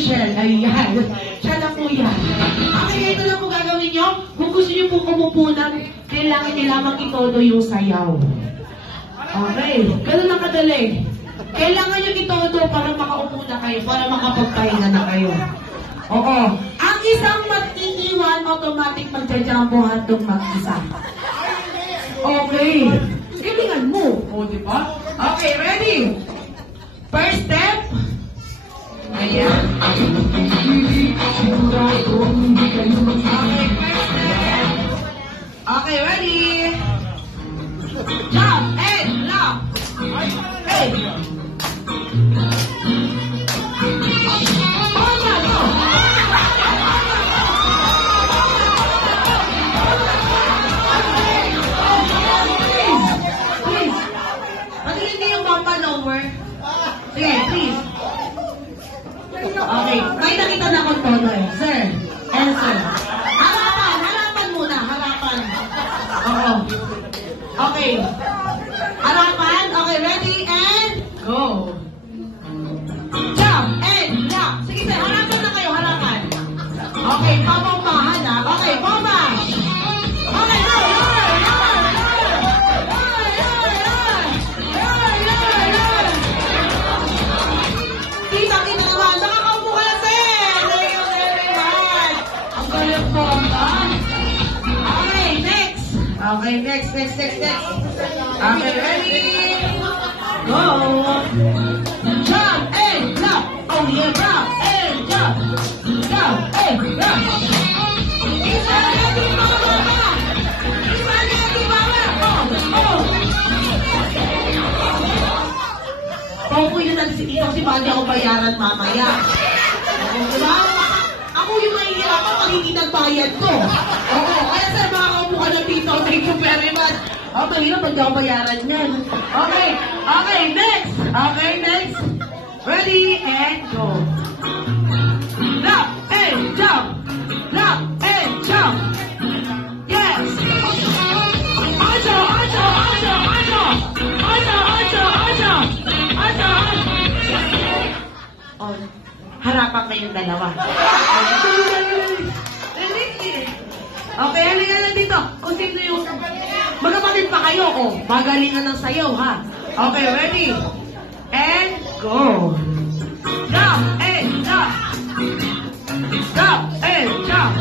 Ayan. Siya na po yan. Okay, ito lang po gagawin nyo. Kung gusto nyo po kumupunan, kailangan nyo lamang itodo yung sayaw. Okay. Ganun lang kadali. Kailangan nyo itodo para makaupo na kayo, para makapagpahinga na kayo. Oo. Ang isang mag-iiwan, automatic magja-jumbo hotdog mag-isa. Okay. Galingan mo. O, diba? Okay, ready? First step. Ayan. Okay, ready? Jump and lock. Hey. Please. Pagiging niyo yung bumpa over. Sige, please. Okay, may nakita na akong todo eh. Sir, answer. Harapan muna, harapan. Oo. Okay. Harapan, okay, ready and go. Jump and lock. Sige sir, harapan na kayo, harapan. Okay, pabombahan ha. Okay, bomba. Okay, go, Okay, next. Okay, ready? Go! Jump and jump! Oh yeah, jump and jump! Jump and jump! Spaghetti mama! Spaghetti mama! Oh! Paupuin na natin si Tito kasi baka di ako bayaran mamaya. Diba? Ako yung mahihirapan pagiging nagbayad ko. Oo, kaya sir, makakaupo ka na dito. Thank you very much. Oh, mahirap pag ako bayaran yan. Okay, next. Okay, next. Ready, and go. Lock and jump. Lock and jump. Yes. Aja. Oh, harapan kayong dalawa. Okay, halika dito. Kung sino yung... Magkapatid pa kayo, oh. Magalingan ng sayaw, ha? Okay, ready? And go. Jump and jump. Jump and jump.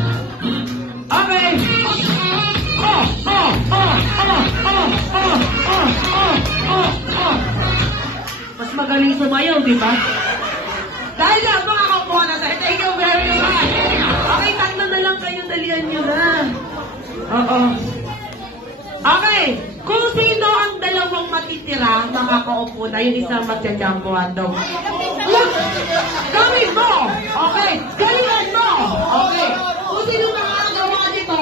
Okay. Mas magaling sumayaw, di ba? Dahil lang, makakakuha na tayo. Thank you very much. Okay, tatlo na lang kayo. Dalihan nyo na. Oo. Okay. Kung sino ang dalawang matitira, makakaupo na, yung isang magja-jumbo hotdog. Look! Gawin mo! Okay. Galingan mo! Okay. Kung sino makakagawa nito,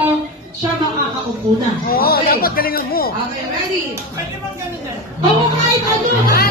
siya makakaupo na. Oo, dapat galingan mo. Okay, ready? Pwede bang ganun na? Oo, kahit ano.